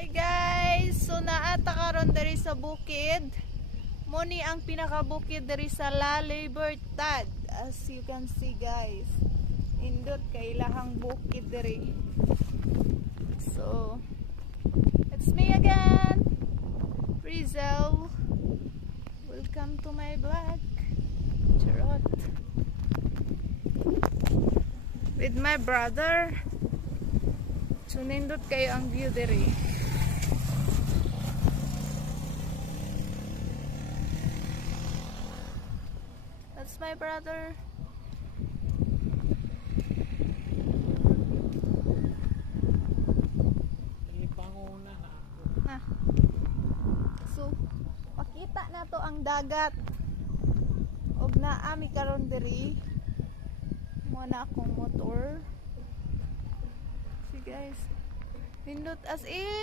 Hi guys! So naata karon diri sa bukid. Muni ang pinakabukid diri sa La Libertad. As you can see guys. Indot kay ilahang bukid diri. So it's me again. Rizal. Welcome to my vlog. Charot. With my brother. So nindot kayo ang view diri. That's my brother. Ah. So pakita na to ang dagat. Og naami karon diri. Mo na akong motor. See guys. Nindot as in